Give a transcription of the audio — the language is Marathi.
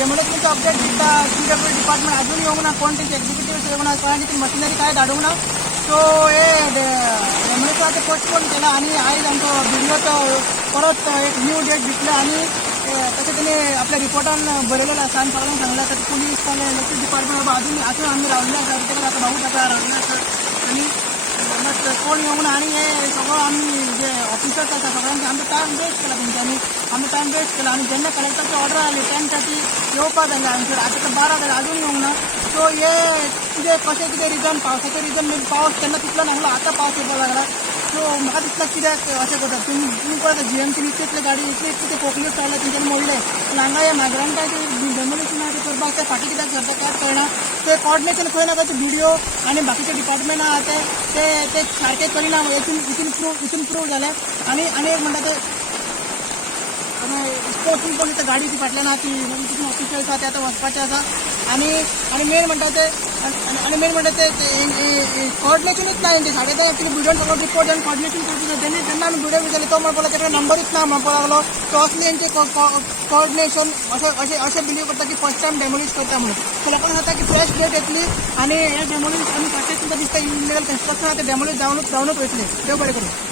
डेमोलेशनचं अपडेट दिता PWD डिपार्टमेंट अजून येऊन ना कोण त्यांचे एक्झिक्युटिव्ह येऊन ना कारण ती मशिनरी काय धाडूंक ना सो हे डेमोलेशनाचं पोस्टपोन केला आणि आयज आमचो व्हिडिओ परत एक न्यू डेट दिसला आणि तसं त्यांनी आपल्या रिपोर्टान बरयलेलं आसा आणि सगळ्यांक सांगला आसा पुलीस नाजाल्यार इलेक्ट्रीक डिपार्टमेंट अजून आसून आमी रावल्ले आसा कित्याक आतां भाऊ ताका रावल्ले आसा आनी कोण येऊन आणि हे सगळं आम्ही जे ऑफिसर्स आसा सगळ्यांचे आमचो टायम वेस्ट केला तेंच्यांनी आमचो टायम वेस्ट केला आणि जेन्ना कलेक्टरची ऑर्डर आली 10:30 येवपा जालें हांगसर आतां 12 जालें अजून येवंक ना सो हे कितें कशें कितें रिजन पावसाचें रिजन म्हणजे पावस तेन्ना तितलो नासलो आतां पावस येवपाक लागला सो म्हाका दिसता कित्याक अशें करतात तुमी पळय GMCन इतले गाडी इतले ते फोकलिफ्ट काडले तेंच्यांनी मोडले पूण हांगा हे मायग्रंटाचे डेमोलेशन करपाक ते फाटीं कित्याक सरता कांयच कळना ते कॉर्डिनेशन खंय ना खंय व्हिडिओ आणि बाकीचे डिपार्टमेंट आहा ते सारके करिना हितून प्रूव जालें आणि एक म्हणटा ते स्पोर्ट्स पण इथं गाडी ती फाटल्यान आहा ती तितून ऑफिशियल्स आहा ते आतां वचपाचें आसा आणि मेन म्हणटा ते कॉर्डिनेशनूच ना तेंचे साडे 10 actually we don't about report आनी कॉर्डिनेशन करता जेन्ना आमी व्हिडिओ विचारले तो म्हणपाक लागलो तेका नंबरूच ना म्हणपाक लागलो तो असली हेंचे कॉर्डिनेशन अशें बिलीव करता की फर्स्ट टायम डेमोलिश करता म्हणून सो लोकांक सांगता की फ्रेश डेट येतली आणि हे डेमोलिश आमी फाटीं तुमकां दिसता इलिगल कन्स्ट्रक्शन आहा ते डेमोलिश जावनूच वयतले देव बरें करूं.